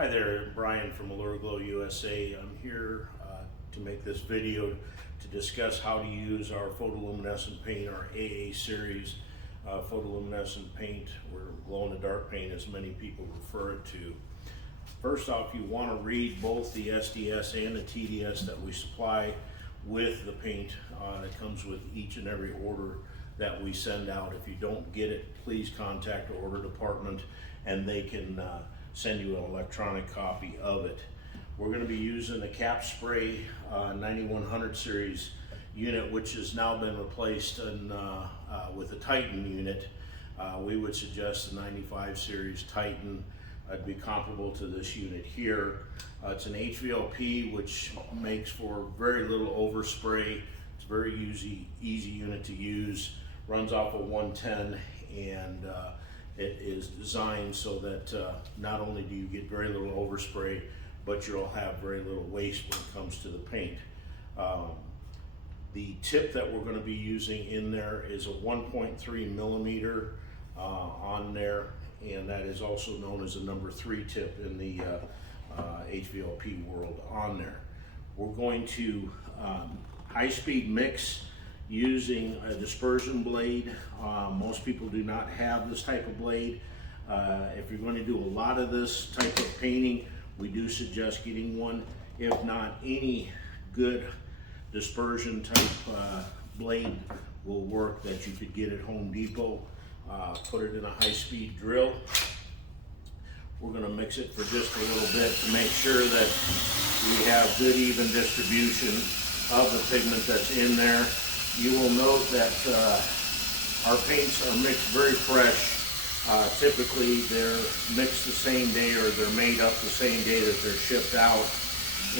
Hi there, Brian from AllureGlow USA. I'm here to make this video to discuss how to use our photoluminescent paint, our AA series photoluminescent paint, or glow-in-the-dark paint as many people refer it to. First off, you want to read both the SDS and the TDS that we supply with the paint that comes with each and every order that we send out. If you don't get it, please contact the order department and they can send you an electronic copy of it. We're going to be using the Cap Spray 9100 series unit, which has now been replaced with a Titan unit. We would suggest the 95 series Titan. It'd be comparable to this unit here. It's an HVLP, which makes for very little overspray. It's a very easy unit to use. Runs off of 110, and it is designed so that not only do you get very little overspray, but you'll have very little waste when it comes to the paint. The tip that we're going to be using in there is a 1.3 millimeter on there, and that is also known as a number 3 tip in the HVLP world on there. We're going to high-speed mix using a dispersion blade. Most people do not have this type of blade. If you're going to do a lot of this type of painting, we do suggest getting one. If not, any good dispersion type blade will work that you could get at Home Depot. Put it in a high-speed drill. We're going to mix it for just a little bit to make sure that we have good even distribution of the pigment that's in there. You will note that our paints are mixed very fresh. Typically they're mixed the same day, or they're made up the same day that they're shipped out,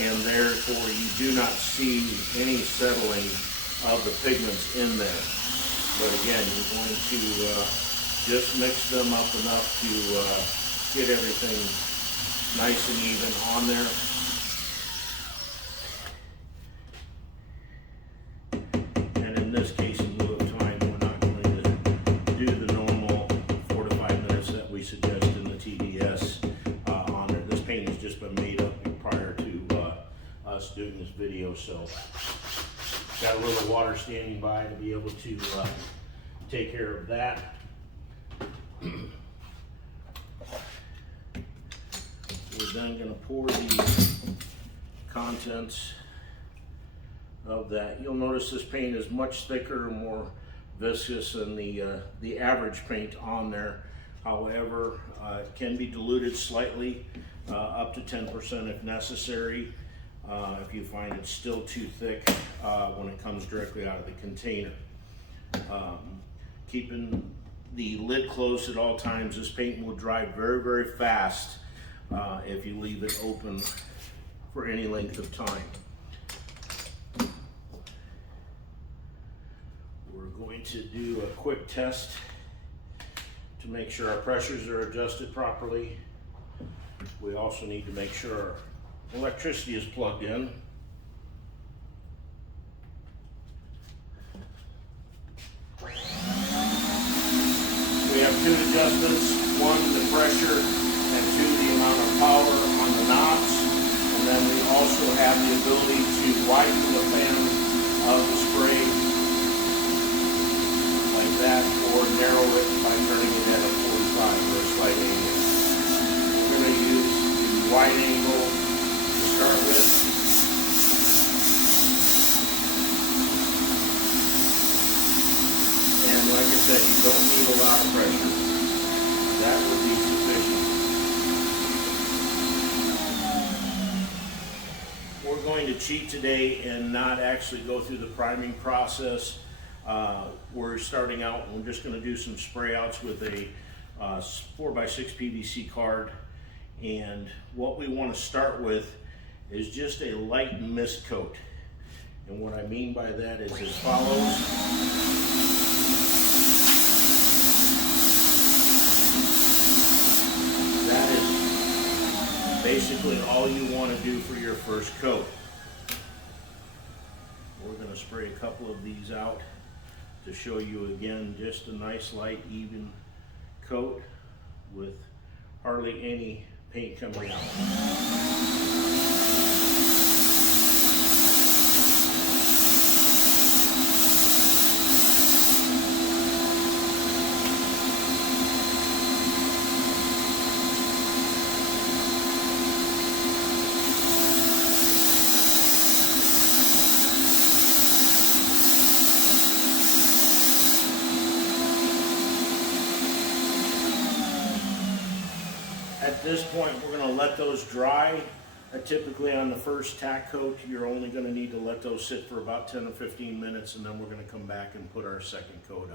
and therefore you do not see any settling of the pigments in there. But again, you're going to just mix them up enough to get everything nice and even on there. And in this case, in lieu of time, we're not going to do the normal 4 to 5 minutes that we suggest in the TDS on there. This paint has just been made up prior to us doing this video, so got a little water standing by to be able to take care of that. We're then going to pour the contents of that. You'll notice this paint is much thicker and more viscous than the average paint on there. However, it can be diluted slightly, up to 10% if necessary, if you find it's still too thick when it comes directly out of the container. Keeping the lid closed at all times. This paint will dry very, very fast if you leave it open for any length of time. We're going to do a quick test to make sure our pressures are adjusted properly. We also need to make sure our electricity is plugged in. We have 2 adjustments, 1 the pressure and 2 the amount of power on the knobs, and then we also have the ability to widen the fan of the spray like that, or narrow it by turning it at a 45 or a slight angle. We're going to use the wide angle to start with. And like I said, you don't need a lot of pressure. That would be sufficient. We're going to cheat today and not actually go through the priming process. We're starting out, and we're just going to do some spray outs with a 4x6 PVC card. And what we want to start with is just a light mist coat. And what I mean by that is as follows. That is basically all you want to do for your first coat. We're going to spray a couple of these out to show you again just a nice light even coat with hardly any paint coming out. At this point, we're going to let those dry. Typically on the first tack coat, you're only going to need to let those sit for about 10 or 15 minutes, and then we're going to come back and put our second coat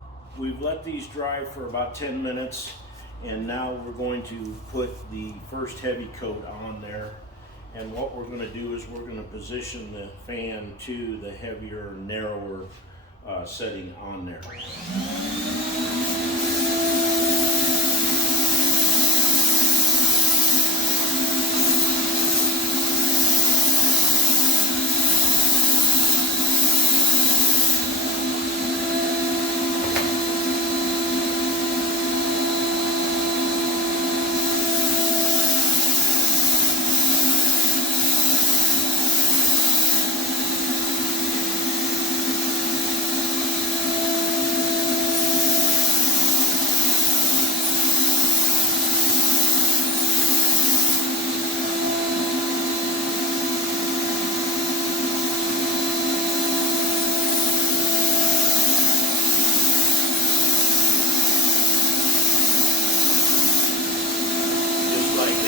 on. We've let these dry for about 10 minutes, and now we're going to put the first heavy coat on there. And what we're going to do is we're going to position the fan to the heavier, narrower setting on there.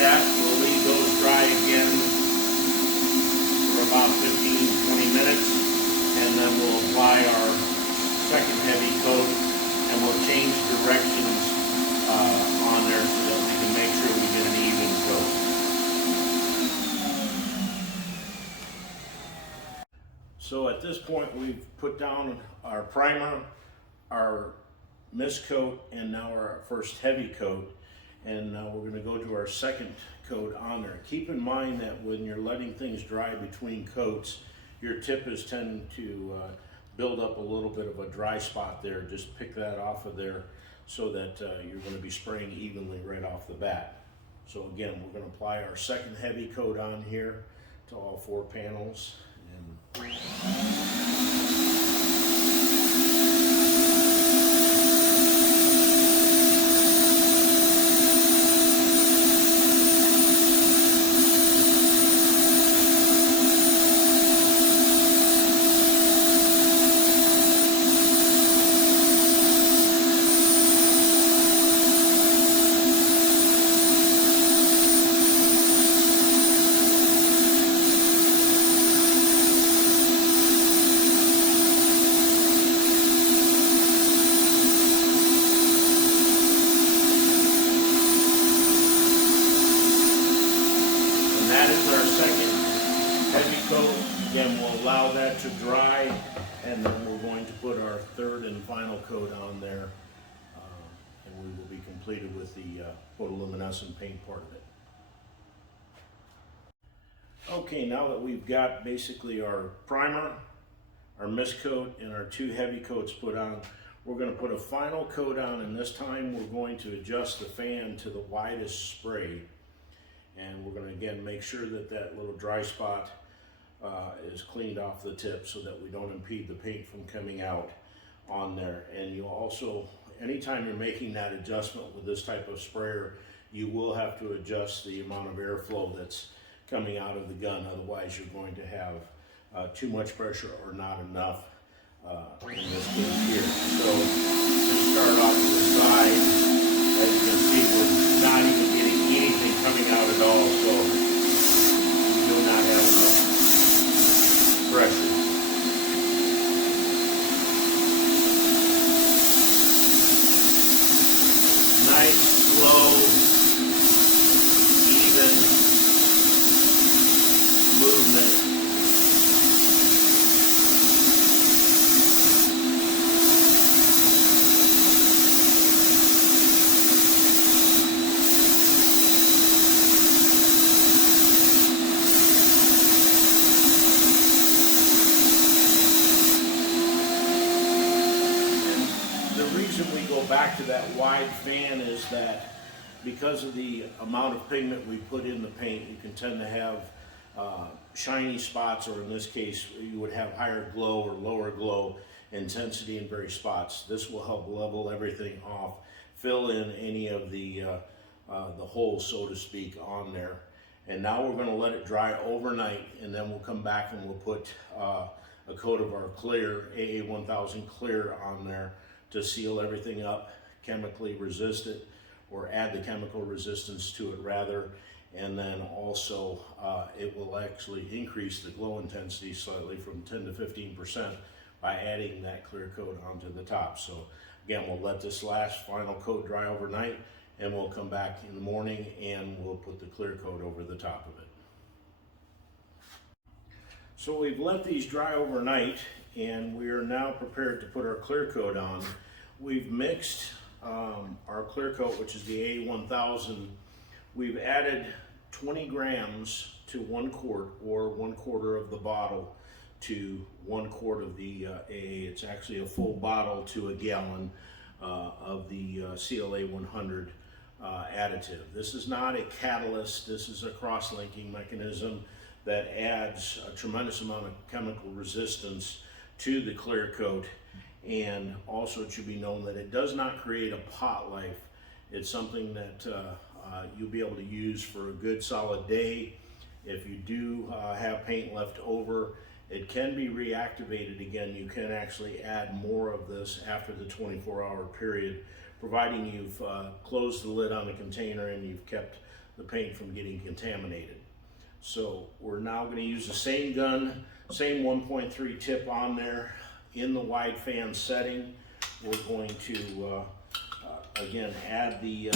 We'll leave those dry again for about 15-20 minutes, and then we'll apply our second heavy coat, and we'll change directions on there so that we can make sure we get an even coat. So at this point, we've put down our primer, our mist coat, and now our first heavy coat. And now we're going to go to our second coat on there. Keep in mind that when you're letting things dry between coats, your tip is tend to build up a little bit of a dry spot there. Just pick that off of there so that you're going to be spraying evenly right off the bat. So again, we're going to apply our second heavy coat on here to all 4 panels. And that is our second heavy coat. Again, we'll allow that to dry, and then we're going to put our third and final coat on there, and we will be completed with the photoluminescent paint part of it. Okay, now that we've got basically our primer, our mist coat, and our 2 heavy coats put on, we're going to put a final coat on, and this time we're going to adjust the fan to the widest spray. And we're going to again make sure that that little dry spot is cleaned off the tip so that we don't impede the paint from coming out on there. And you also, anytime you're making that adjustment with this type of sprayer, you will have to adjust the amount of airflow that's coming out of the gun. Otherwise, you're going to have too much pressure or not enough in this case here. So just start off to the side. As you can see, we're not even getting anything coming out at all, so we do not have enough pressure. Nice, slow, even movement. Back to that wide fan is that because of the amount of pigment we put in the paint, you can tend to have shiny spots, or in this case, you would have higher glow or lower glow intensity in various spots. This will help level everything off, fill in any of the holes, so to speak, on there. And now we're going to let it dry overnight, and then we'll come back and we'll put a coat of our clear, AA1000 clear on there to seal everything up, chemically resist it, or add the chemical resistance to it rather. And then also it will actually increase the glow intensity slightly from 10 to 15% by adding that clear coat onto the top. So again, we'll let this last final coat dry overnight, and we'll come back in the morning and we'll put the clear coat over the top of it. So we've let these dry overnight, and we are now prepared to put our clear coat on. We've mixed our clear coat, which is the AA1000. We've added 20 grams to 1 quart, or 1/4 of the bottle to 1 quart of the AA. It's actually a full bottle to a gallon of the CLA 100 additive. This is not a catalyst. This is a cross-linking mechanism that adds a tremendous amount of chemical resistance to the clear coat. And also it should be known that it does not create a pot life. It's something that you'll be able to use for a good solid day. If you do have paint left over, it can be reactivated again. You can actually add more of this after the 24-hour period, providing you've closed the lid on the container and you've kept the paint from getting contaminated. So we're now going to use the same gun, same 1.3 tip on there in the wide fan setting. We're going to again add the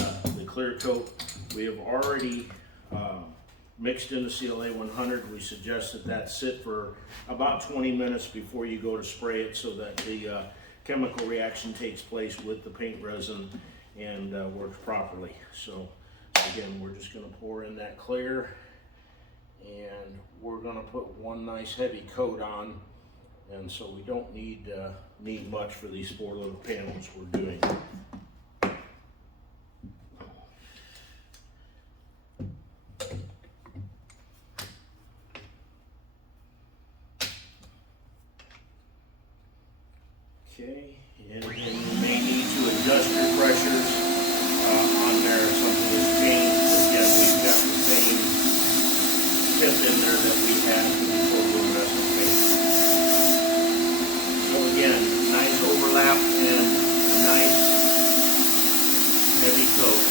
clear coat. We have already mixed in the CLA 100. We suggest that sit for about 20 minutes before you go to spray it, so that the chemical reaction takes place with the paint resin and works properly. So again, we're just going to pour in that clear, and we're going to put one nice heavy coat on, and so we don't need much for these 4 little panels we're doing. Okay, and again, you may need to adjust your pressures on there if something has changed. Again, we've got the same tip in there that we had for the photoluminescent paint. So again, nice overlap and a nice heavy coat.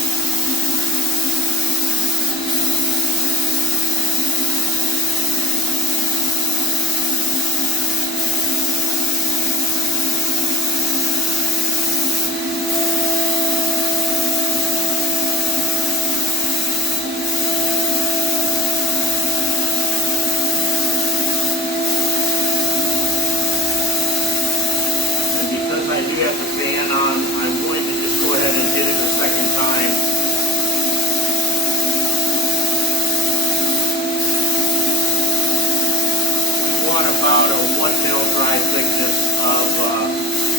About a 1 mil dry thickness of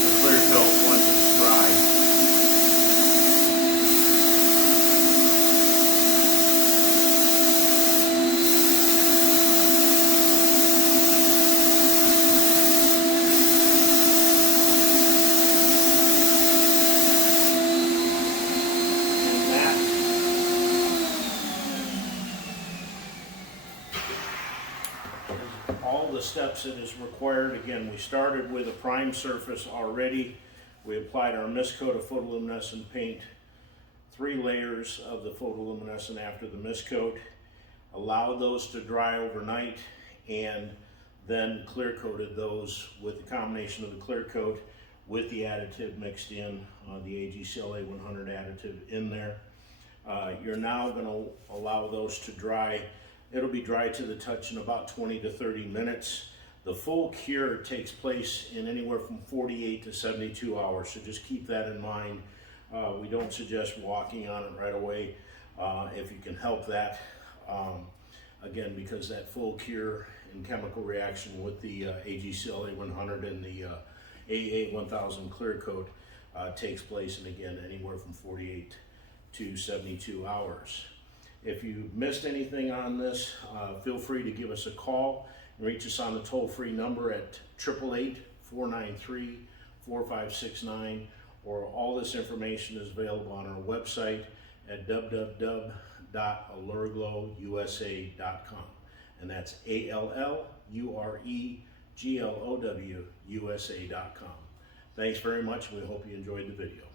the clear coat once it's dry. All the steps that is required. Again, we started with a prime surface already. We applied our mist coat of photoluminescent paint, 3 layers of the photoluminescent after the mist coat, allowed those to dry overnight, and then clear coated those with the combination of the clear coat with the additive mixed in, the AGCLA 100 additive in there. You're now going to allow those to dry. It'll be dry to the touch in about 20 to 30 minutes. The full cure takes place in anywhere from 48 to 72 hours, so just keep that in mind. We don't suggest walking on it right away if you can help that. Again, because that full cure and chemical reaction with the AGCLA 100 and the AA 1000 clear coat takes place, and again, anywhere from 48 to 72 hours. If you missed anything on this, feel free to give us a call and reach us on the toll-free number at 888-493-4569, or all this information is available on our website at www.allurglowusa.com, and that's ALLUREGLOWusa.com. Thanks very much, and we hope you enjoyed the video.